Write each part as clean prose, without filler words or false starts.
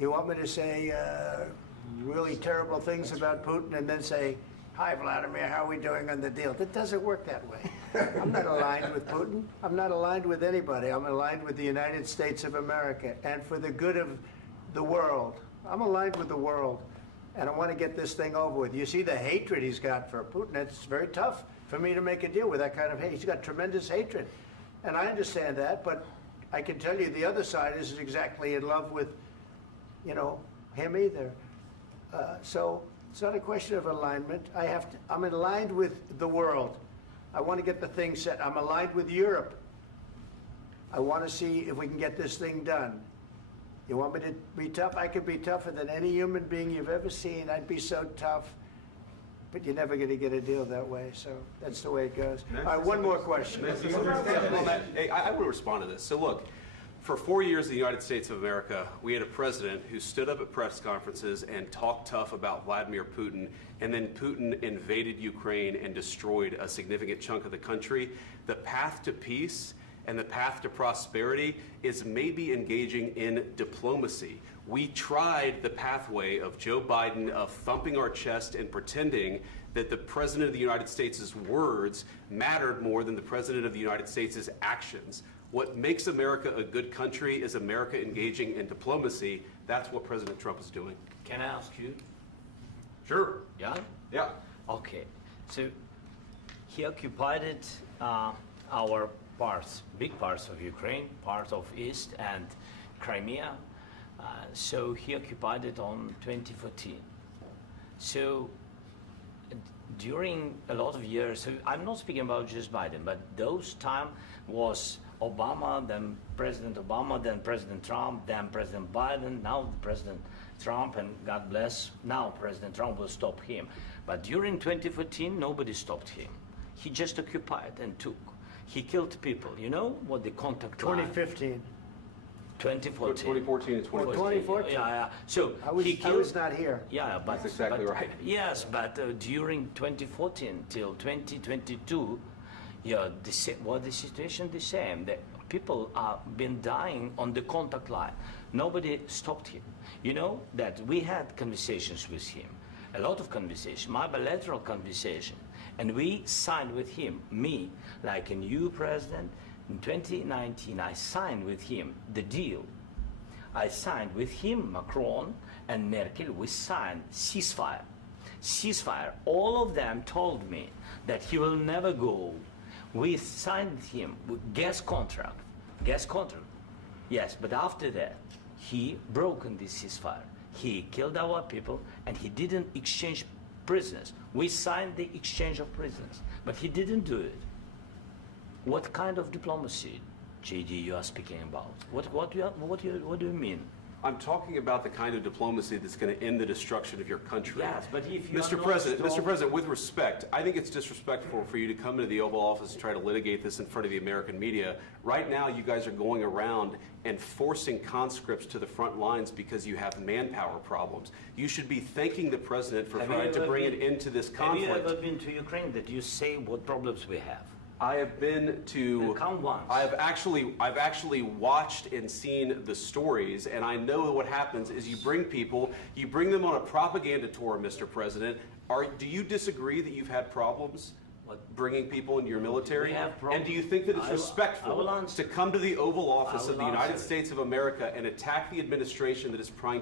You want me to say really terrible things about Putin and then say, "Hi, Vladimir, how are we doing on the deal?" That doesn't work that way. I'm not aligned with Putin. I'm not aligned with anybody. I'm aligned with the United States of America. And for the good of the world, I'm aligned with the world. And I want to get this thing over with. You see the hatred he's got for Putin. It's very tough for me to make a deal with that kind of hate. He's got tremendous hatred. And I understand that, but I can tell you the other side isn't exactly in love with, him either. So it's not a question of alignment. I'm aligned with the world. I want to get the thing set. I'm aligned with Europe. I want to see if we can get this thing done. You want me to be tough? I could be tougher than any human being you've ever seen. I'd be so tough. But you're never going to get a deal that way. So that's the way it goes. All right, one more question. I would respond to this. So look, for 4 years in the United States of America, we had a president who stood up at press conferences and talked tough about Vladimir Putin, and then Putin invaded Ukraine and destroyed a significant chunk of the country. The path to peace and the path to prosperity is maybe engaging in diplomacy. We tried the pathway of Joe Biden of thumping our chest and pretending that the President of the United States' words mattered more than the President of the United States' actions. What makes America a good country is America engaging in diplomacy. That's what President Trump is doing. Can I ask you? Sure. Yeah? Yeah. Okay. So he occupied our parts, big parts of Ukraine, part of East and Crimea. So he occupied it on 2014. So during a lot of years, so I'm not speaking about just Biden, but those time was Obama, then President Obama, then President Trump, then President Biden, now President Trump, and God bless, now President Trump will stop him. But during 2014, nobody stopped him. He just occupied and took. He killed people. You know what the contact line? 2015. 2014. 2014 and 2014. 2014. Yeah. So I was not here. Yeah, but that's exactly but, right. Yes, but during 2014 till 2022, the situation the same. The people are been dying on the contact line. Nobody stopped him. You know that we had conversations with him, a lot of conversation, my bilateral conversation, and we signed with him. Me, like a new president. In 2019, I signed with him the deal. I signed with him, Macron and Merkel, we signed ceasefire. Ceasefire. All of them told me that he will never go. We signed with him with gas contract. Gas contract. Yes, but after that, he broken this ceasefire. He killed our people and he didn't exchange prisoners. We signed the exchange of prisoners, but he didn't do it. What kind of diplomacy, JD, you are speaking about? What do you mean? I'm talking about the kind of diplomacy that's going to end the destruction of your country. Yes, but if you Mr. President, with respect, I think it's disrespectful for you to come into the Oval Office and try to litigate this in front of the American media. Right now, you guys are going around and forcing conscripts to the front lines because you have manpower problems. You should be thanking the President for trying to bring an end to this conflict. Have you ever been to Ukraine that you say what problems we have? I have been to. Come once. I've actually watched and seen the stories, and I know what happens is you bring them on a propaganda tour, Mr. President. Do you disagree that you've had problems bringing people into your military? We have problems. And do you think that it's respectful to come to the Oval Office of the United States of America and attack the administration that is trying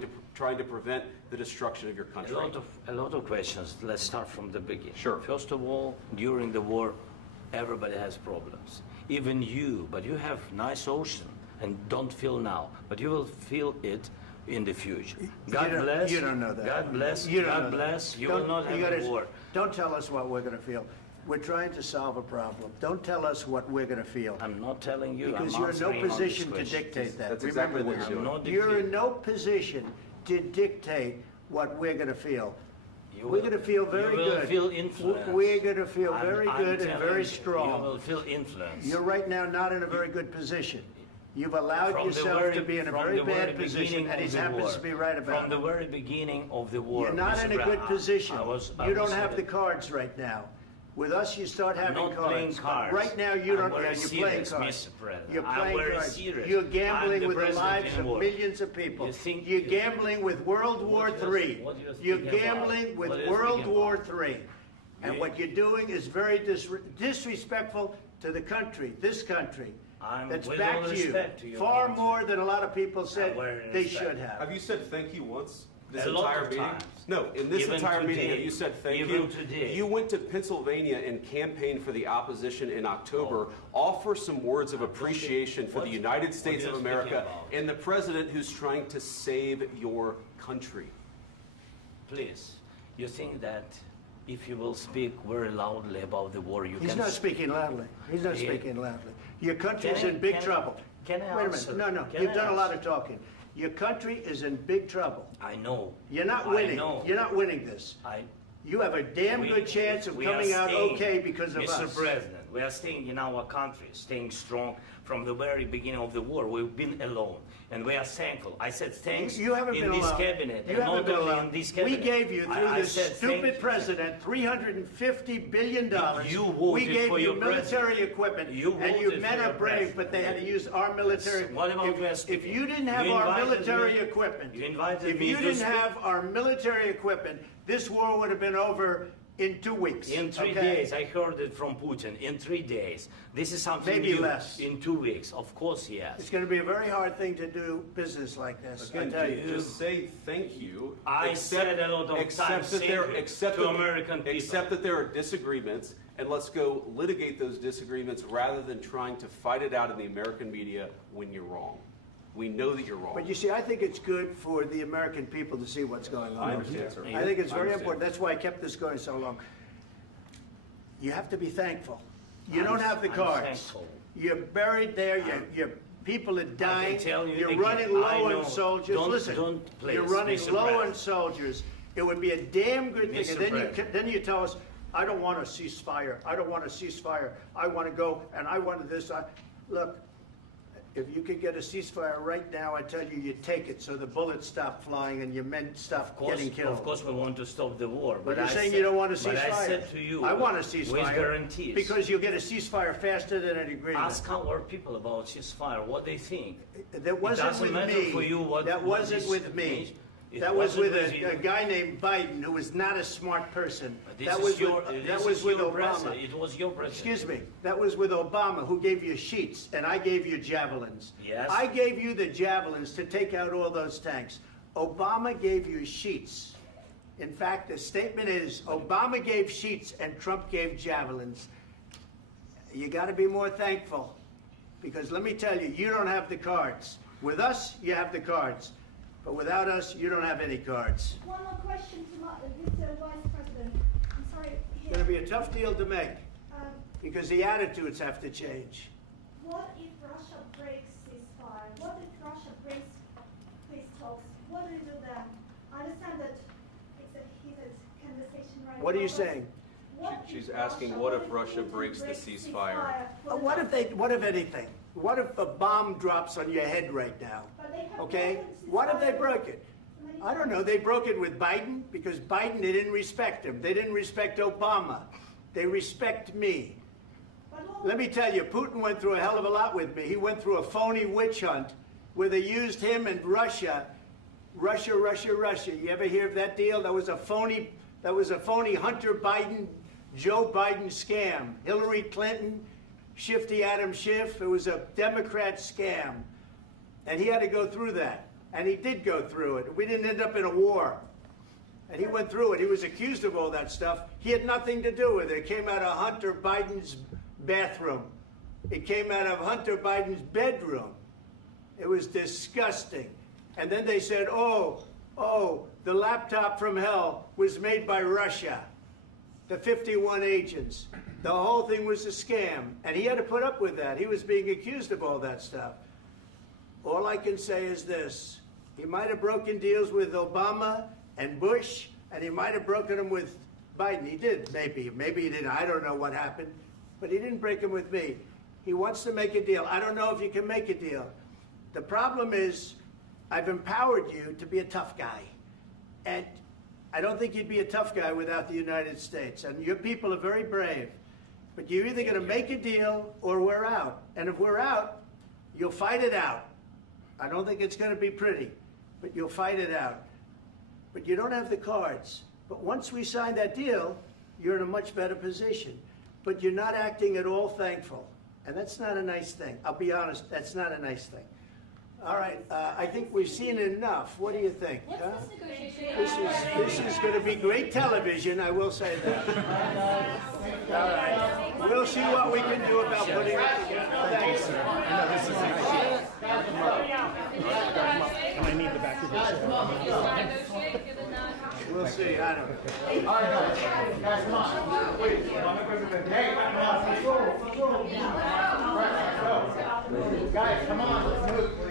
to prevent the destruction of your country? A lot of questions. Let's start from the beginning. Sure. First of all, during the war, everybody has problems. Even you, but you have nice ocean and don't feel now, but you will feel it in the future. God bless. You don't know that. God bless. You don't God know bless. that. You will not have a war. Don't tell us what we're going to feel. We're trying to solve a problem. Don't tell us what we're going to feel. I'm not telling you. Because I'm you're in no answering on position this to question. dictate that. That's Remember exactly what this. you're doing. You're in no position to dictate what we're going to feel. We're going to feel very good. You will feel influence. We're going to feel very good and very strong. You will feel influence. You're right now not in a very good position. You've allowed yourself to be in a very bad position, and he happens to be right about it. From the very beginning of the war. You're not in a good position. I You don't have the cards right now. With us, you start having not cards. playing cards. Right now, you don't. I'm very You're playing serious, cards. Mr. President. You're I'm playing very cards. serious. You're I'm gambling the with the president lives in of war. millions of people. You think You're you- gambling with World War What you're- III. what you're You're thinking about? gambling with What you're World thinking War about? III. And You- what you're doing is very disrespectful to the country, this country. I'm That's with back all to respect to you. your Far country. more than a lot of people said very they respect. should have. Have you said thank you once? This A lot entire of meeting? times. No, in this Even entire meeting, today. have you said thank Even you? today. You went to Pennsylvania and campaigned for the opposition in October. Offer some words of appreciation for the What- United States what of you're speaking America about? and the president who's trying to save your country. Please, you think that if you will speak very loudly about the war, you He's can... not speaking loudly. He's not Yeah. speaking loudly. Your country is Can I- in big can I- trouble. can I Wait a answer? minute. No, Can you've I done a lot answer? of talking. Your country is in big trouble. I know. You're not I winning. know. You're not winning this. You have a damn good chance of we are coming out staying, okay because of Mr. us. President, we are staying in our country, staying strong from the very beginning of the war. We've been alone, and we are thankful. I said thanks You haven't in been this alone. cabinet, You and haven't not been only alone. in this We cabinet. gave you, through I this said stupid thank you. president, $350 billion. You We voted gave for you your military president. equipment, You and you voted men for are your brave, president. but they had to use our military. What about you as If speaking? you didn't have You our invited military me- equipment, you invited if me you to didn't speak. have our military equipment, this war would have been over in 2 weeks. In 3 okay? days, I heard it from Putin. In 3 days, this is something Maybe new. less. In 2 weeks, of course, yes. It's going to be a very hard thing to do business like this. I Again, tell you. just say thank you. I said a lot of accept times that thank there, you accept to that- American people. Accept that there are disagreements, and let's go litigate those disagreements rather than trying to fight it out in the American media when you're wrong. We know that you're wrong. But you see, I think it's good for the American people to see what's going on. I understand, sir. I think it's I very understand. important. That's why I kept this going so long. You have to be thankful. You I'm- don't have the I'm cards. thankful. You're buried there. Your people are dying. tell you You're again, running I low know. on soldiers. Don't- Listen, don't, please, you're running Mr. low on President. soldiers. It would be a damn good thing. Mr. And then President. then you tell us, I don't want a ceasefire. I don't want a ceasefire. I want to go and I want this. Look, if you could get a ceasefire right now, I tell you, you take it so the bullets stop flying and your men stop getting killed. Of course, we want to stop the war. But you're I saying said- you don't want a ceasefire. But I said to you, I want a with ceasefire. guarantees. Because you'll get a ceasefire faster than an agreement. Ask our people about ceasefire, what they think. That wasn't doesn't with matter me. for you what- That what wasn't this with me. means. It That was wasn't with with you. a guy named Biden who was not a smart person. This That is was your, with, this that is was with your Obama. president. It was your president. Excuse me. That was with Obama, who gave you sheets, and I gave you javelins. Yes. I gave you the javelins to take out all those tanks. Obama gave you sheets. In fact, the statement is Obama gave sheets and Trump gave javelins. You got to be more thankful, because let me tell you, you don't have the cards. With us, you have the cards. But without us, you don't have any cards. One more question to Mr. Vice President. I'm sorry. It's going to be a tough deal to make, Um, because the attitudes have to change. what if Russia breaks ceasefire? What if Russia breaks peace talks? What do you do then? I understand that it's a heated conversation right now. What are you but saying? what She's if asking, Russia- what if if Russia Putin breaks the ceasefire? What if anything? What if a bomb drops on your head right now? But they have Okay? broken What if they ceasefire broke it? many I don't know. They broke it with Biden because Biden, they didn't respect him. They didn't respect Obama. They respect me. But what- Let me tell you, Putin went through a hell of a lot with me. He went through a phony witch hunt where they used him and Russia. Russia. You ever hear of that deal? That was a phony Hunter Biden, Joe Biden scam. Hillary Clinton, Shifty Adam Schiff. It was a Democrat scam. And he had to go through that. And he did go through it. We didn't end up in a war. And he went through it. He was accused of all that stuff. He had nothing to do with it. It came out of Hunter Biden's bathroom. It came out of Hunter Biden's bedroom. It was disgusting. And then they said, oh, the laptop from hell was made by Russia. The 51 agents. The whole thing was a scam. And he had to put up with that. He was being accused of all that stuff. All I can say is this. He might have broken deals with Obama and Bush, and he might have broken them with Biden. He did, maybe. Maybe he didn't. I don't know what happened. But he didn't break them with me. He wants to make a deal. I don't know if you can make a deal. The problem is I've empowered you to be a tough guy. And I don't think you'd be a tough guy without the United States. And your people are very brave. But you're either going to make a deal or we're out. And if we're out, you'll fight it out. I don't think it's going to be pretty, but you'll fight it out. But you don't have the cards. But once we sign that deal, you're in a much better position. But you're not acting at all thankful. And that's not a nice thing. I'll be honest, that's not a nice thing. All right, I think we've seen enough. What do you think? Huh? This is going to be great television, I will say that. All right. We'll see what we can do about putting it together. Thanks, sir. I know this is nice. And I need the back of your We'll see. I don't know. All right, guys, come on. Wait. Hey, let's go. Guys, come on. Let's move.